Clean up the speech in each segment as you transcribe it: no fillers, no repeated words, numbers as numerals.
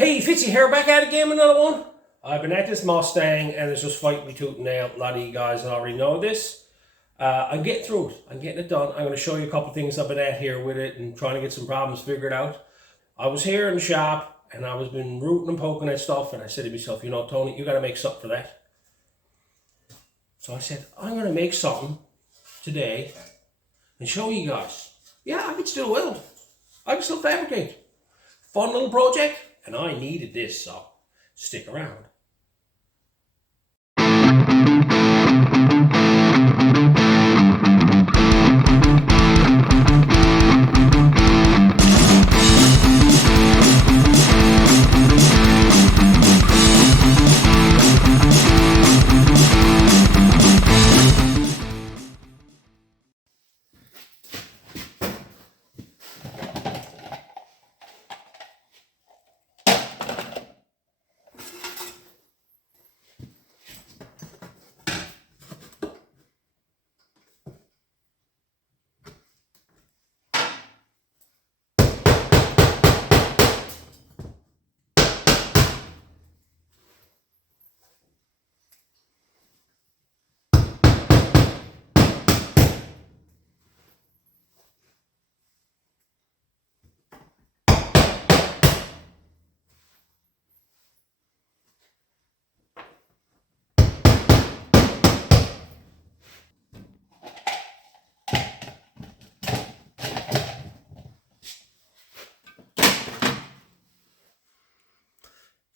Hey, Fitzy here, back at it again with another one. I've been at this Mustang and it's just fighting me tooth and nail. A lot of you guys already know this. I'm getting through it. I'm getting it done. I'm going to show you a couple of things I've been at here with it and trying to get some problems figured out. I was here in the shop and I was been rooting and poking at stuff, and I said to myself, you know, Tony, you got to make something for that. So I said, I'm going to make something today and show you guys. Yeah, I can still weld. I can still fabricate. Fun little project. And I needed this, so stick around.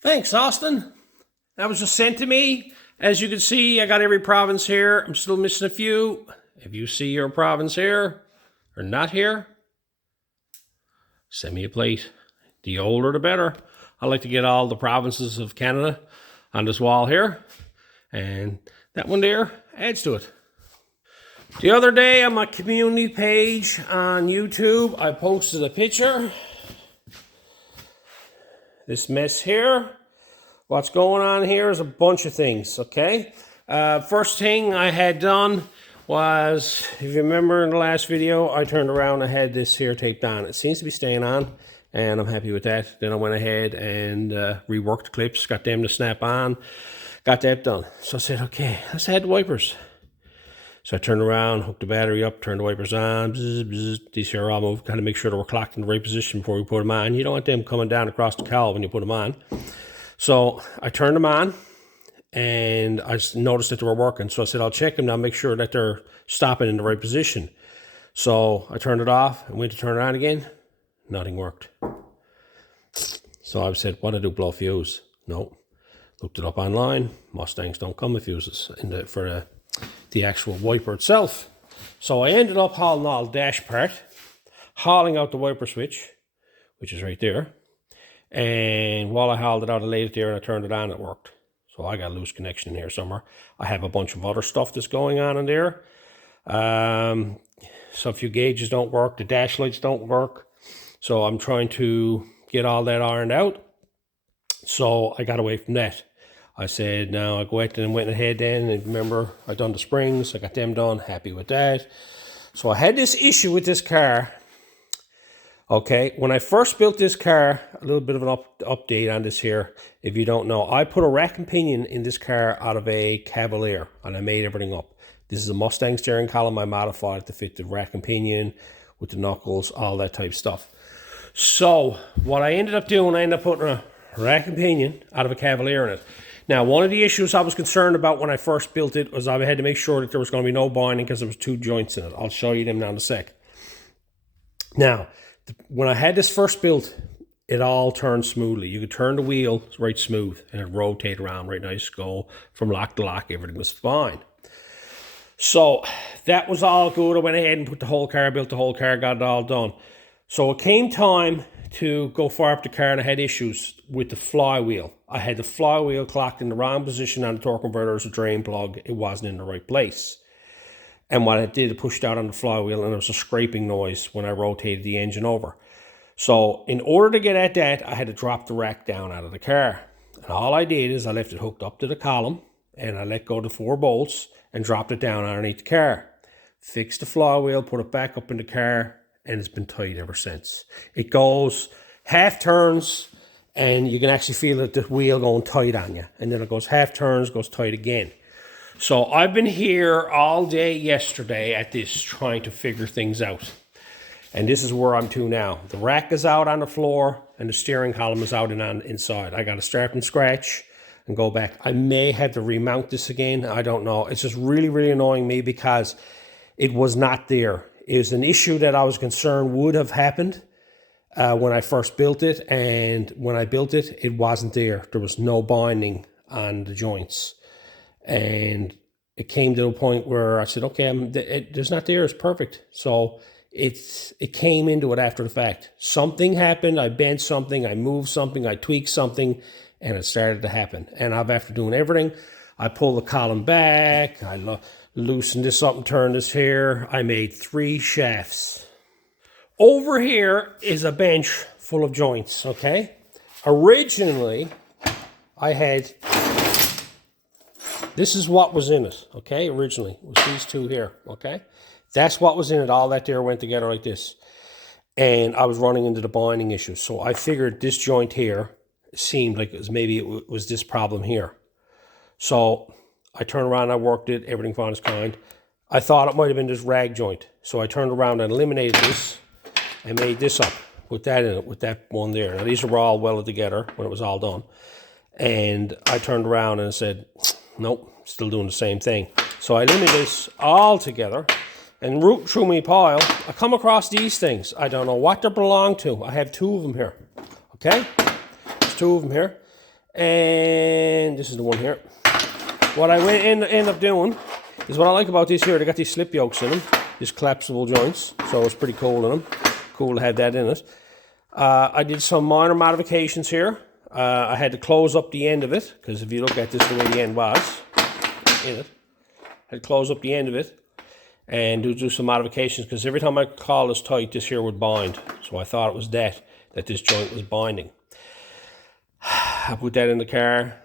Thanks, Austin. That was just sent to me. As you can see, I got every province here. I'm still missing a few. If you see your province here or not here, send me a plate. The older, the better. I like to get all the provinces of Canada on this wall here. And that one there adds to it. The other day on my community page on YouTube, I posted a picture. This mess here. What's going on here is a bunch of things, okay? First thing I had done was, if you remember in the last video, I turned around and I had this here taped on. It seems to be staying on, and I'm happy with that. Then I went ahead and reworked the clips, got them to snap on, got that done. So I said, okay, let's add the wipers. So I turned around, hooked the battery up, turned the wipers on, bzz, bzz. These here all moved, kind of make sure they were clocked in the right position before we put them on. You don't want them coming down across the cowl when you put them on. So I turned them on, and I noticed that they were working. So I said, I'll check them now, make sure that they're stopping in the right position. So I turned it off and went to turn it on again. Nothing worked. So I said, what do I do, blow a fuse? No. Looked it up online. Mustangs don't come with fuses for the actual wiper itself. So I ended up hauling all the dash part, hauling out the wiper switch, which is right there. And while I hauled it out, I laid it there and I turned it on, it worked. So I got a loose connection in here somewhere. I have a bunch of other stuff that's going on in there. So a few gauges don't work, the dash lights don't work. So I'm trying to get all that ironed out. So I got away from that. I said, now I go ahead and went ahead then, and remember, I done the springs, I got them done, happy with that. So I had this issue with this car. Okay, when I first built this car, a little bit of an update on this here, if you don't know, I put a rack and pinion in this car out of a Cavalier, and I made everything up. This is a Mustang steering column. I modified it to fit the rack and pinion with the knuckles, all that type of stuff. So what I ended up doing, I ended up putting a rack and pinion out of a Cavalier in it. Now, one of the issues I was concerned about when I first built it was I had to make sure that there was going to be no binding because there was 2 joints in it. I'll show you them now in a sec. Now, when I had this first built, it all turned smoothly. You could turn the wheel right smooth and it rotate around right nice, go from lock to lock. Everything was fine. So that was all good. I went ahead and put the whole car, built the whole car, got it all done. So it came time to go fire up the car, and I had issues with the flywheel. I had the flywheel clocked in the wrong position on the torque converter as a drain plug. It wasn't in the right place. And what I did, it pushed out on the flywheel, and there was a scraping noise when I rotated the engine over. So in order to get at that, I had to drop the rack down out of the car. And all I did is I left it hooked up to the column, and I let go of the 4 bolts and dropped it down underneath the car. Fixed the flywheel, put it back up in the car, and it's been tight ever since. It goes half turns and you can actually feel that the wheel going tight on you. And then it goes half turns, goes tight again. So I've been here all day yesterday at this, trying to figure things out. And this is where I'm to now. The rack is out on the floor, and the steering column is out and on inside. I got to start from scratch and go back. I may have to remount this again. I don't know. It's just really, really annoying me because it was not there. It was an issue that I was concerned would have happened when I first built it. And when I built it, it wasn't there. There was no binding on the joints. And it came to a point where I said, okay, it's not there. It's perfect. So it came into it after the fact. Something happened. I bent something. I moved something. I tweaked something. And it started to happen. And after doing everything, I pulled the column back. I loosened this up and turned this here. I made 3 shafts. Over here is a bench full of joints, okay? Originally, I had... This is what was in it, okay? Originally, it was these 2 here, okay? That's what was in it. All that there went together like this. And I was running into the binding issue. So I figured this joint here seemed like it was this problem here. So I turned around, I worked it, everything fine as kind. I thought it might have been this rag joint. So I turned around and eliminated this and made this up with that in it, with that one there. Now these were all welded together when it was all done. And I turned around and said, nope, still doing the same thing. So I eliminated this all together and root through my pile. I come across these things. I don't know what they belong to. I have 2 of them here, okay? There's 2 of them here. And this is the one here. What I end up doing is what I like about these here. They got these slip yokes in them, these collapsible joints. So it's pretty cool in them. Cool to have that in it. I did some minor modifications here. I had to close up the end of it, because if you look at this the way the end was in it, I had to close up the end of it and do some modifications, because every time I call this tight, this here would bind. So I thought it was that this joint was binding. I put that in the car,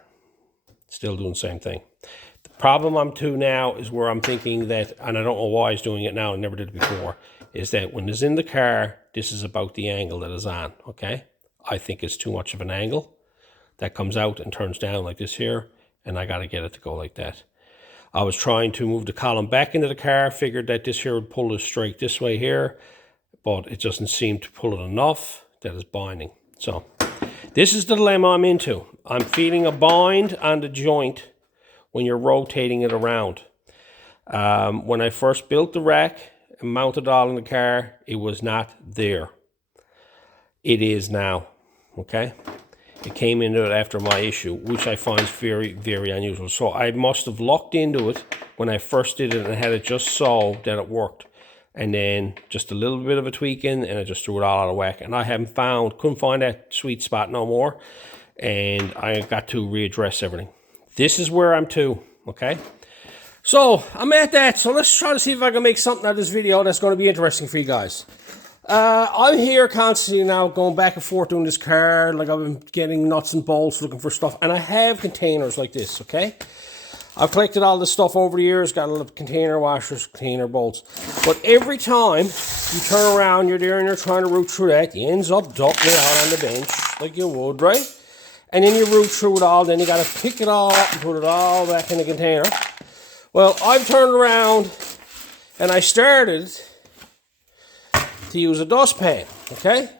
still doing the same thing. The problem I'm to now is where I'm thinking that, and I don't know why he's doing it now, I never did it before, is that when it's in the car, this is about the angle that is on, okay? I think it's too much of an angle. That comes out and turns down like this here, and I got to get it to go like that. I was trying to move the column back into the car, figured that this here would pull this straight this way here, but it doesn't seem to pull it enough that it's binding. So this is the dilemma I'm into. I'm feeling a bind on the joint when you're rotating it around. When I first built the rack and mounted it all in the car, it was not there. It is now, okay? It came into it after my issue, which I find very, very unusual. So I must have locked into it when I first did it and had it just so that it worked. And then just a little bit of a tweaking, and I just threw it all out of whack. And I couldn't find that sweet spot no more. And I got to readdress everything. This is where I'm to, okay? So I'm at that. So let's try to see if I can make something out of this video that's going to be interesting for you guys. I'm here constantly now going back and forth doing this car. Like I've been getting nuts and bolts, looking for stuff. And I have containers like this, okay? I've collected all this stuff over the years, got a little container washers, container bolts. But every time you turn around, you're there and you're trying to root through that, you ends up dumping it out on the bench like you would, right? And then you root through it all, then you got to pick it all up and put it all back in the container. Well, I've turned around and I started to use a dustpan, okay?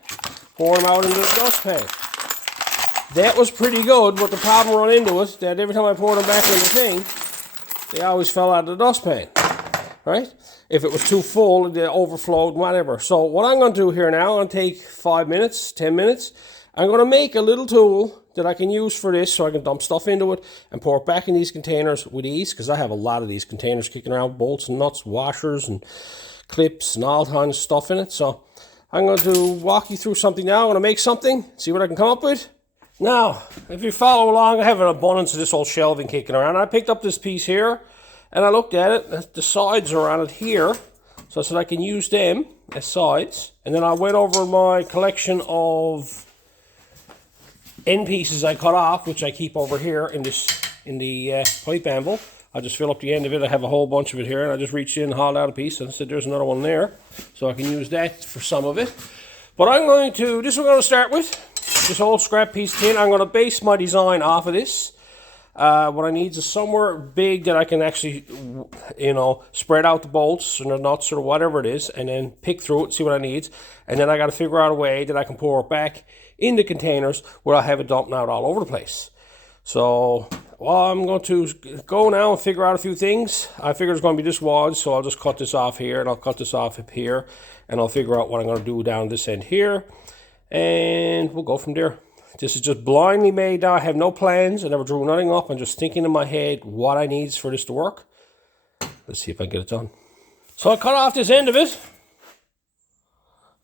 Pour them out into the dustpan. That was pretty good, but the problem run into it, that every time I poured them back in the thing, they always fell out of the dustpan, right? If it was too full, it overflowed, whatever. So what I'm going to do here now, I'm going to take 5 minutes, 10 minutes. I'm going to make a little tool that I can use for this so I can dump stuff into it and pour it back in these containers with ease, because I have a lot of these containers kicking around, bolts and nuts, washers and clips and all kinds of stuff in it. So I'm going to walk you through something now. I'm going to make something, see what I can come up with. Now, if you follow along, I have an abundance of this old shelving kicking around. I picked up this piece here, and I looked at it. The sides are on it here, so I said I can use them as sides. And then I went over my collection of end pieces I cut off, which I keep over here in the pipe anvil. I just fill up the end of it. I have a whole bunch of it here, and I just reached in and hauled out a piece, and I said there's another one there, so I can use that for some of it. But I'm going to, this we're going to start with. this old scrap piece of tin. I'm going to base my design off of this. What I need is somewhere big that I can actually, you know, spread out the bolts and the nuts or whatever it is, and then pick through it, see what I need. And then I got to figure out a way that I can pour it back in the containers where I have it dumping out all over the place. So, well, I'm going to go now and figure out a few things. I figure it's going to be this wad, so I'll just cut this off here, and I'll cut this off up here, and I'll figure out what I'm going to do down this end here, and we'll go from there. This is just blindly made now. I have no plans. I never drew nothing up. I'm just thinking in my head what I need for this to work. Let's see if I can get it done. So I cut off this end of it.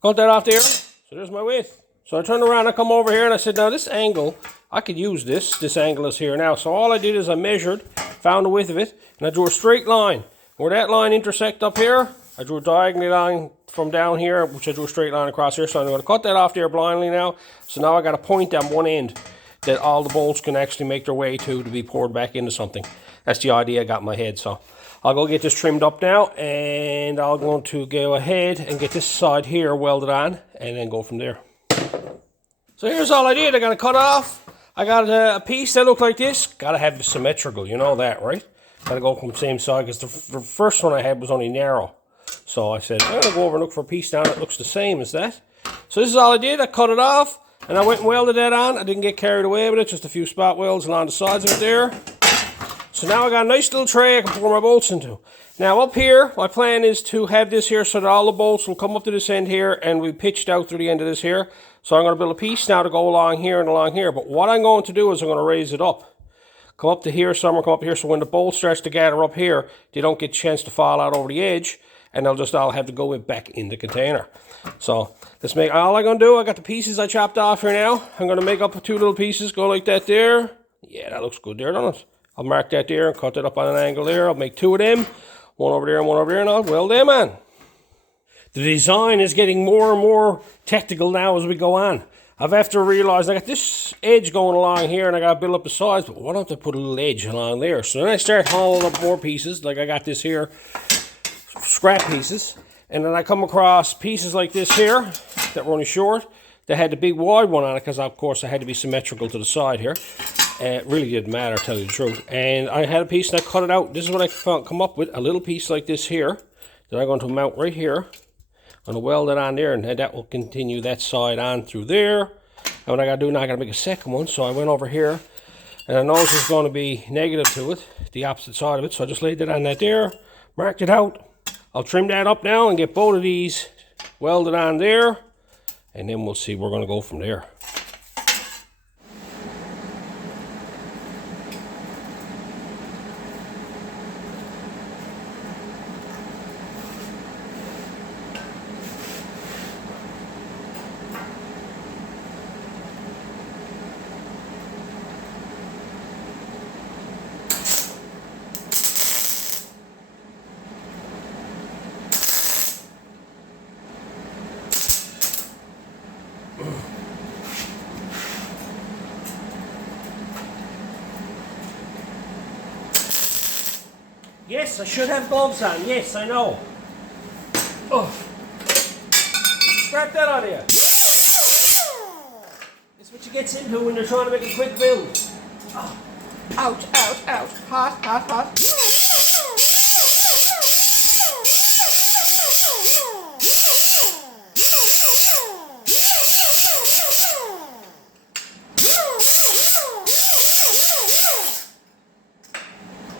Cut that off there. So there's my width. So I turned around, I come over here, and I said, now this angle, I could use this. This angle is here now. So all I did is I measured, found the width of it, and I drew a straight line. Where that line intersect up here, I drew a diagonal line from down here, which I drew a straight line across here. So I'm going to cut that off there blindly now. So now I got a point on one end that all the bolts can actually make their way to be poured back into something. That's the idea I got in my head. So I'll go get this trimmed up now, and I'm going to go ahead and get this side here welded on, and then go from there. So here's all I did. I got to cut off. I got a piece that looked like this. Got to have it symmetrical, you know that, right? Got to go from the same side, because the first one I had was only narrow. So I said, I'm going to go over and look for a piece down that looks the same as that. So this is all I did. I cut it off, and I went and welded that on. I didn't get carried away with it, just a few spot welds along the sides of it there. So now I got a nice little tray I can pour my bolts into. Now up here, my plan is to have this here so that all the bolts will come up to this end here, and we pitched out through the end of this here. So I'm going to build a piece now to go along here and along here. But what I'm going to do is I'm going to raise it up. Come up to here, some will come up here, so when the bolt starts to gather up here, they don't get a chance to fall out over the edge, and they'll just all have to go back in the container. So let's make, all I'm going to do, I got the pieces I chopped off here now. I'm going to make up two little pieces, go like that there. Yeah, that looks good there, doesn't it? I'll mark that there and cut that up on an angle there. I'll make two of them, one over there and one over there, and I'll weld them on. The design is getting more and more technical now as we go on. I've after realized I got this edge going along here, and I got to build up the sides, but why don't I put a little edge along there? So then I start hauling up more pieces, like I got this here, scrap pieces, and then I come across pieces like this here that were only short, that had the big wide one on it, because of course I had to be symmetrical to the side here. It really didn't matter, to tell you the truth. And I had a piece and I cut it out. This is what I found, come up with, a little piece like this here that I'm going to mount right here. I'm going to weld it on there, and that will continue that side on through there. And what I got to do now, I got to make a second one. So I went over here, and I noticed there's going to be negative to it, the opposite side of it. So I just laid it on that there, marked it out. I'll trim that up now and get both of these welded on there, and then we'll see where we're going to go from there. Yes, I should have gloves on. Yes, I know. Oh. Scrap that out of here. That's what you get into when you're trying to make a quick build. Oh. Ouch, ouch, ouch. Hot, hot, hot.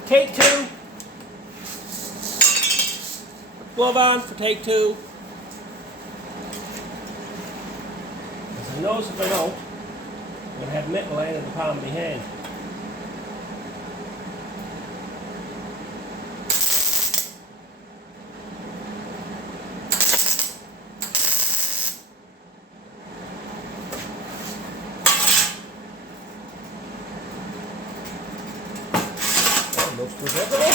Take two. Glove on for take two. Because I notice if I don't, I'm going to have metal laying at the palm of my hand. That looks presentable.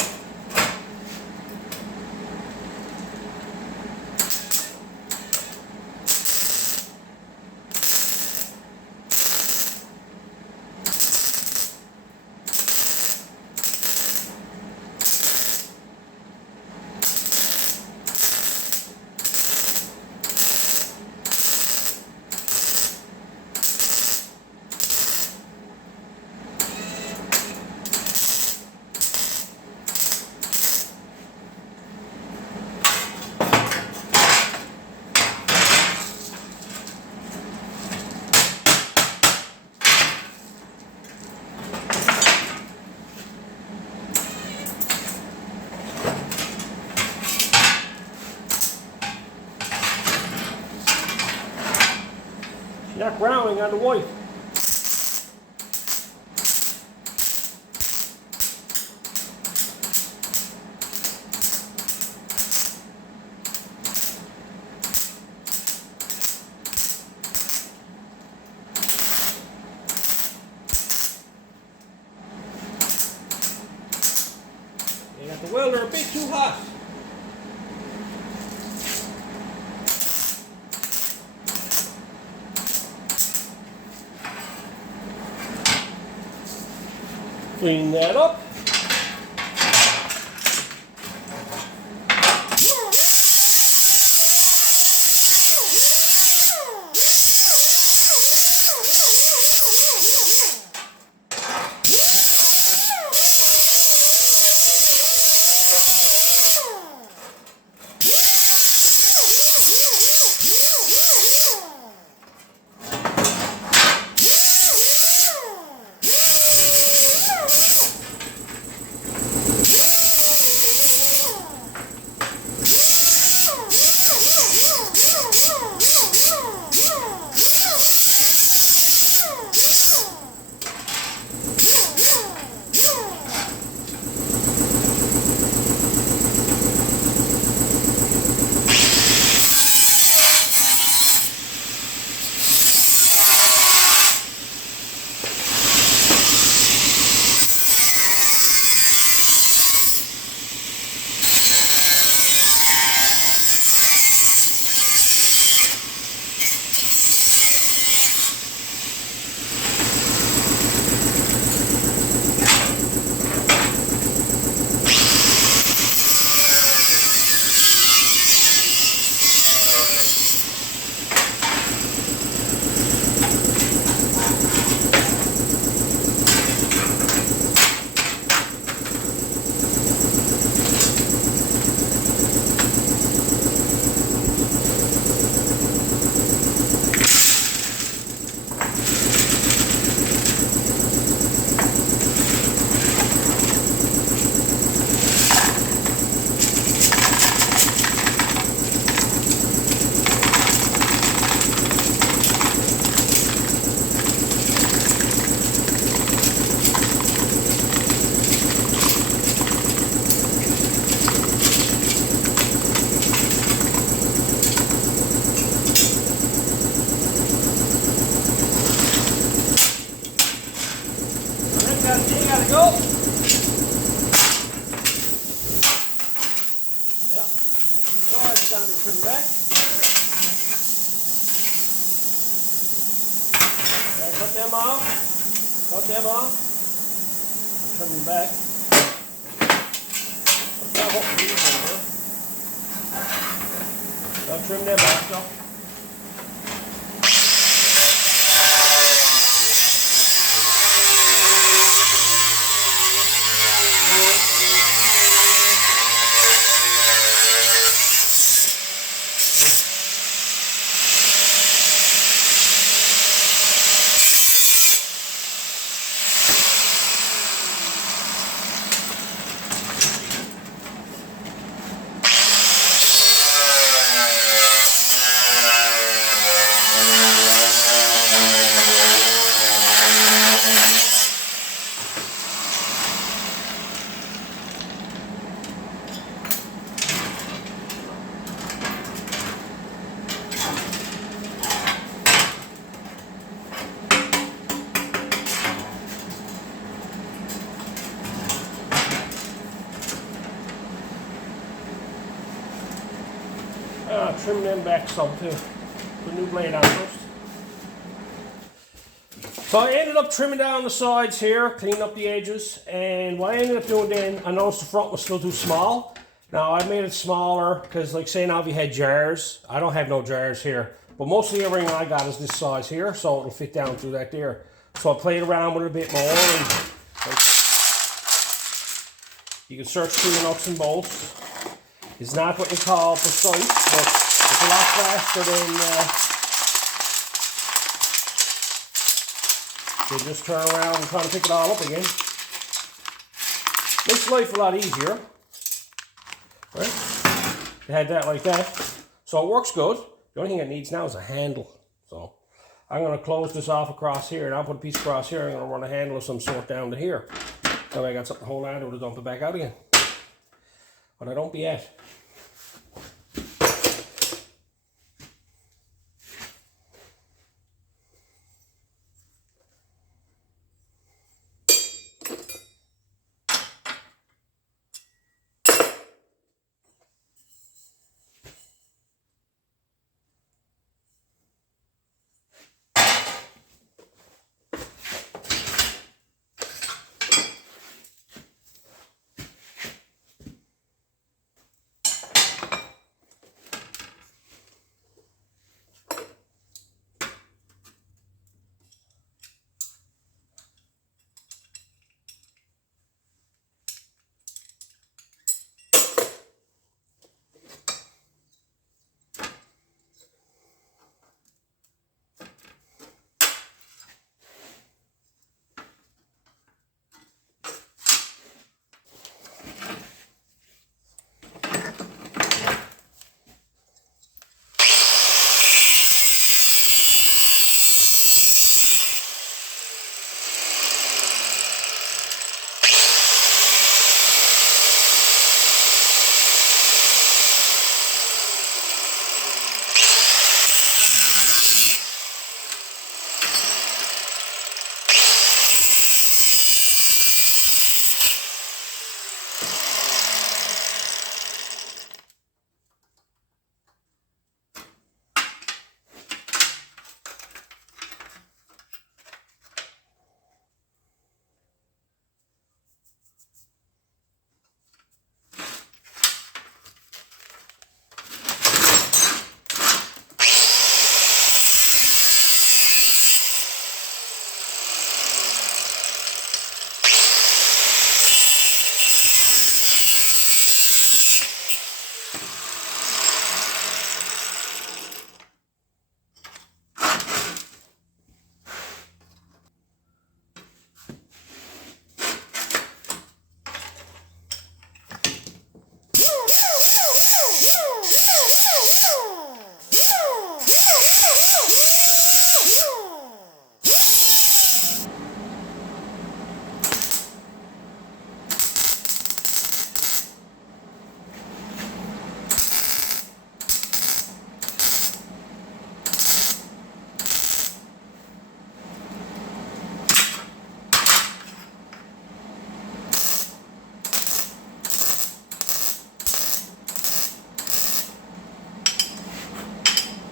on the white. You got the welder a bit too hot. Clean that up. You gotta go. Yep. So I just gotta be trimmed back. Okay, cut them off. Cut them off. Trim them back. Let's not hook these in here. I'll trim them back though. Trim them back some too. Put a new blade on first. So I ended up trimming down the sides here, cleaning up the edges, and what I ended up doing then, I noticed the front was still too small. Now I made it smaller because, like say now if you had jars, I don't have no jars here, but mostly everything I got is this size here, so it'll fit down through that there. So I played around with it a bit more, and like, you can search through the nuts and bolts. It's not what you call precise, but it's a lot faster than just turn around and try to pick it all up again. Makes life a lot easier. Right? You had that like that. So it works good. The only thing it needs now is a handle. So I'm going to close this off across here, and I'll put a piece across here. I'm going to run a handle of some sort down to here. So I got something to hold on to dump it back out again. But I don't be yet.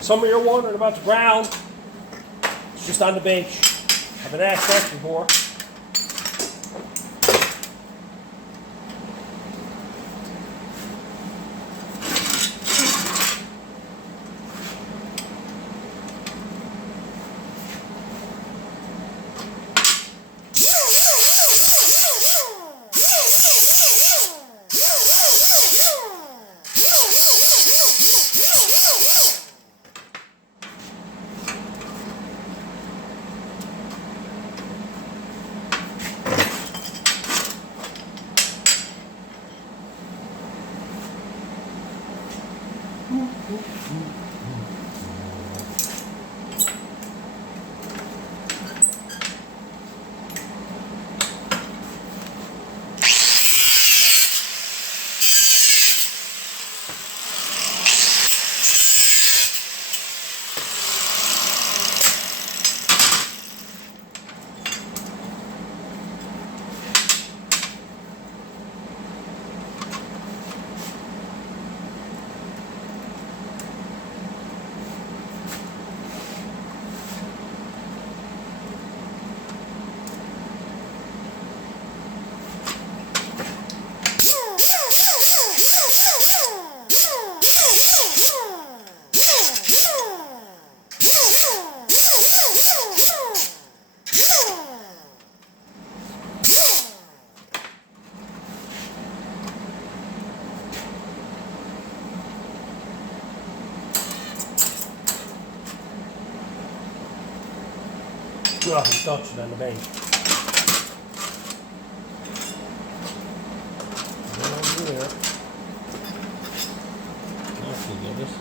Some of you are wondering about the ground. It's just on the bench. I've been asked that before. Oh, he touched it on the bench. Down here. That should get us.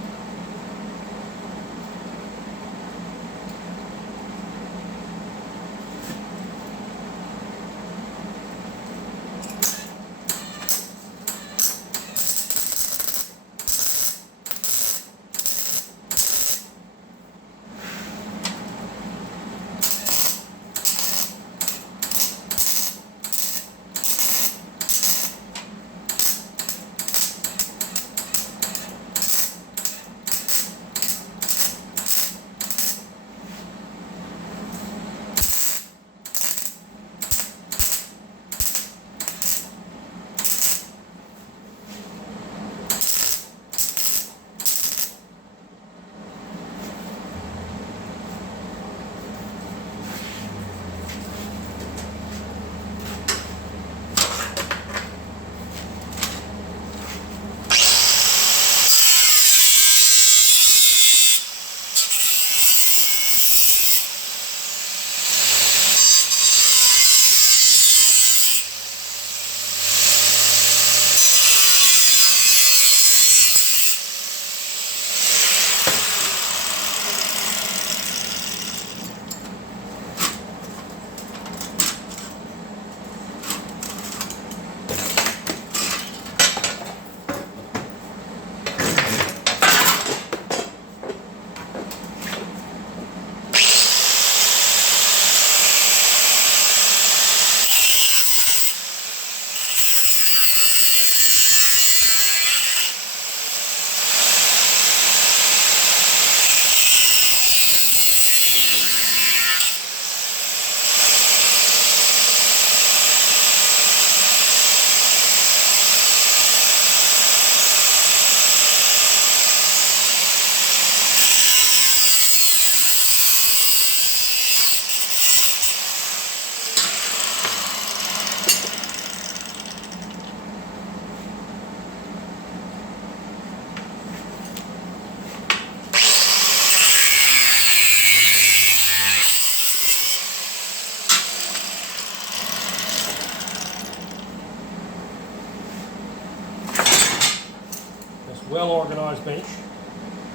well organized bench.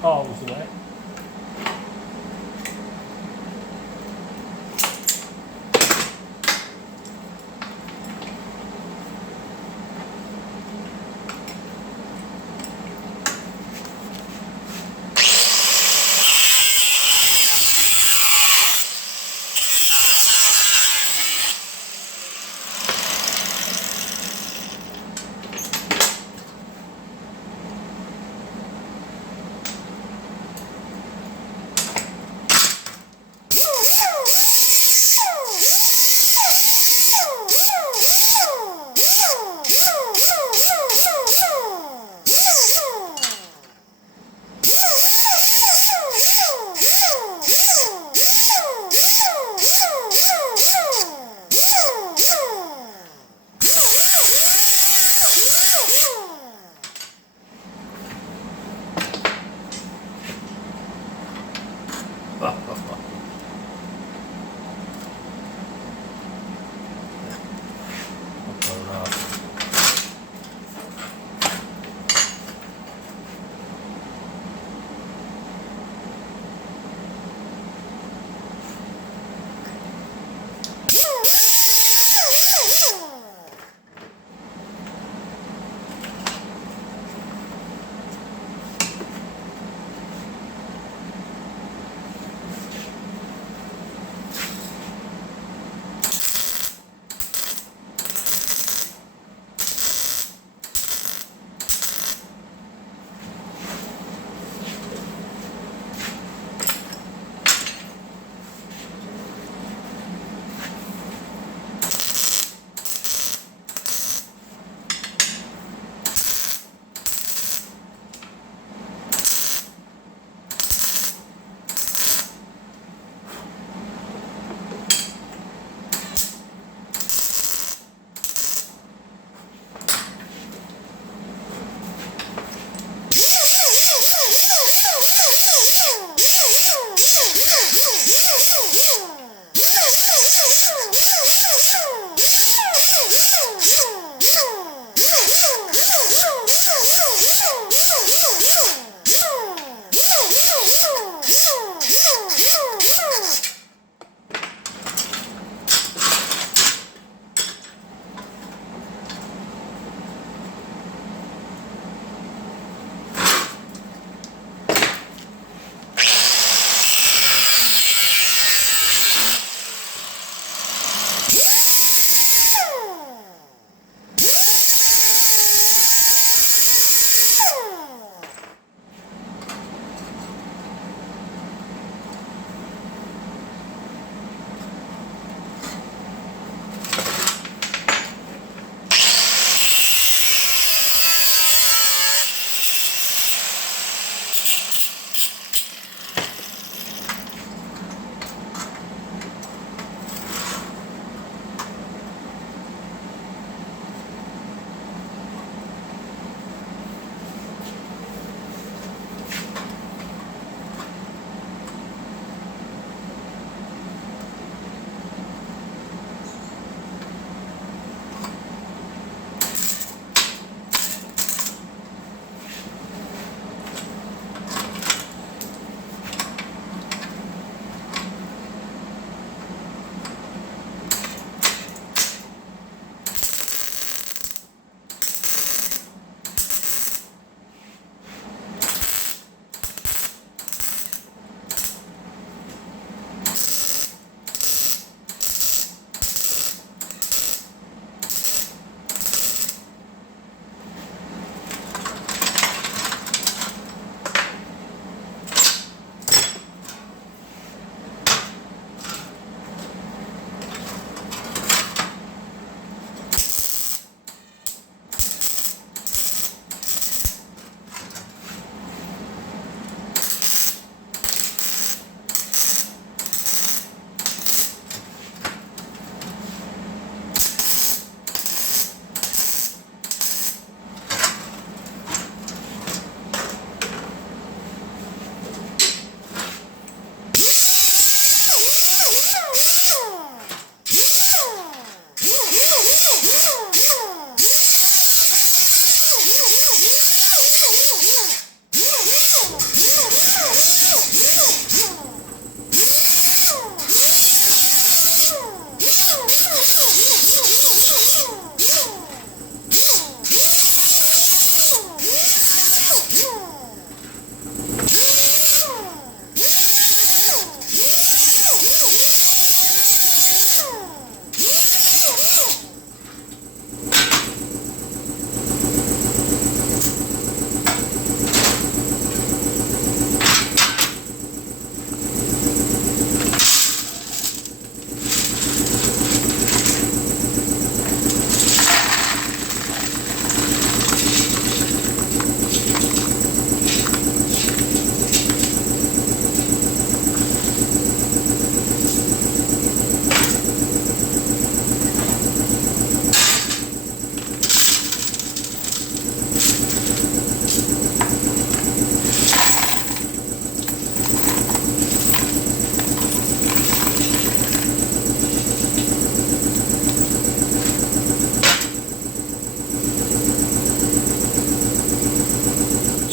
Holes in that.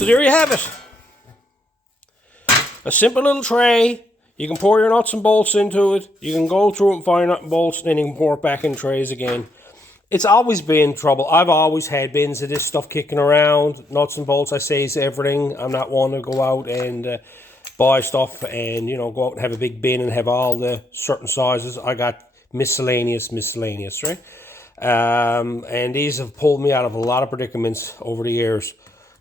So there you have it. A simple little tray. You can pour your nuts and bolts into it. You can go through it and find nut and bolts, and then you can pour it back in trays again. It's always been trouble. I've always had bins of this stuff kicking around. Nuts and bolts, I say, is everything. I'm not one to go out and buy stuff and, you know, go out and have a big bin and have all the certain sizes. I got miscellaneous, right? And these have pulled me out of a lot of predicaments over the years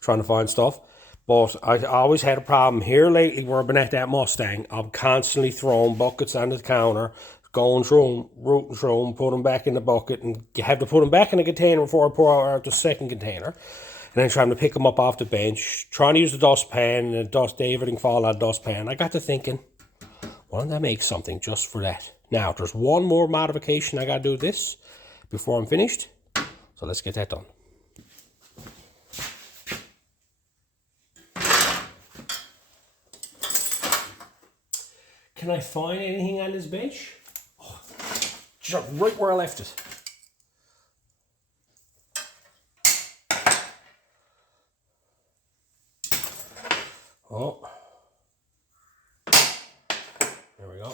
trying to find stuff. But I always had a problem here lately where I've been at that Mustang. I'm constantly throwing buckets on the counter, going through them, rooting through them, put them back in the bucket, and you have to put them back in the container before I pour out the second container. And then trying to pick them up off the bench, trying to use the dustpan, and everything fall out of the dustpan. I got to thinking, why don't I make something just for that? Now, there's one more modification I got to do this before I'm finished. So let's get that done. Can I find anything on this bench? Oh, just right where I left it. Oh. There we go.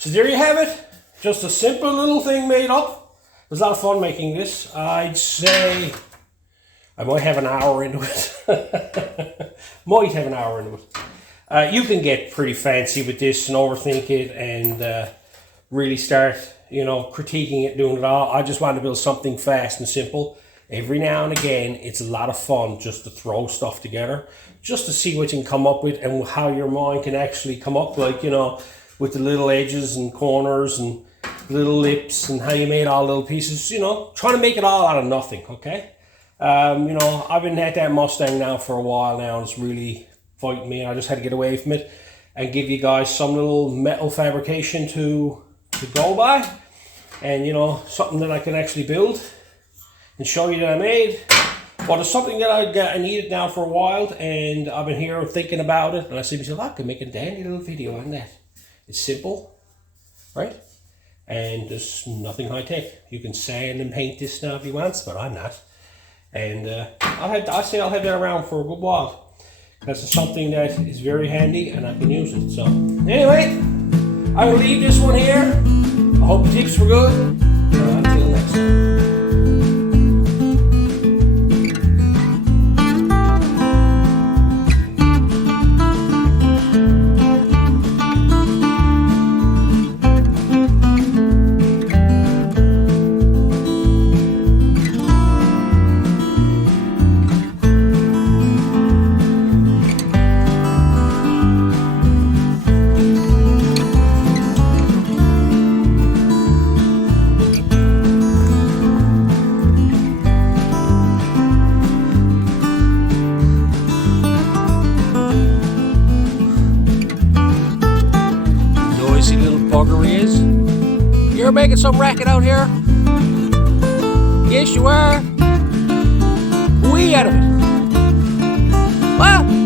So there you have it. Just a simple little thing made up. It was a lot of fun making this. I'd say I might have an hour into it. Might have an hour into it. You can get pretty fancy with this and overthink it and really start, you know, critiquing it, doing it all. I just want to build something fast and simple. Every now and again, it's a lot of fun just to throw stuff together, just to see what you can come up with and how your mind can actually come up, like, you know, with the little edges and corners and little lips and how you made all little pieces, you know, trying to make it all out of nothing, okay? You know, I've been at that Mustang now for a while now, and it's really fighting me. I just had to get away from it and give you guys some little metal fabrication to go by, and, you know, something that I can actually build and show you that I made. But it's something that I needed now for a while, and I've been here thinking about it, and I said to myself, I can make a dandy little video on that. It's simple, right? And there's nothing high tech. You can sand and paint this now if you want, but I'm not. And I'll say I'll have that around for a good while. Because it's something that is very handy and I can use it. So anyway, I will leave this one here. I hope the tips were good. Until next time. You're making some racket out here? Yes, you are. We out of it. Well,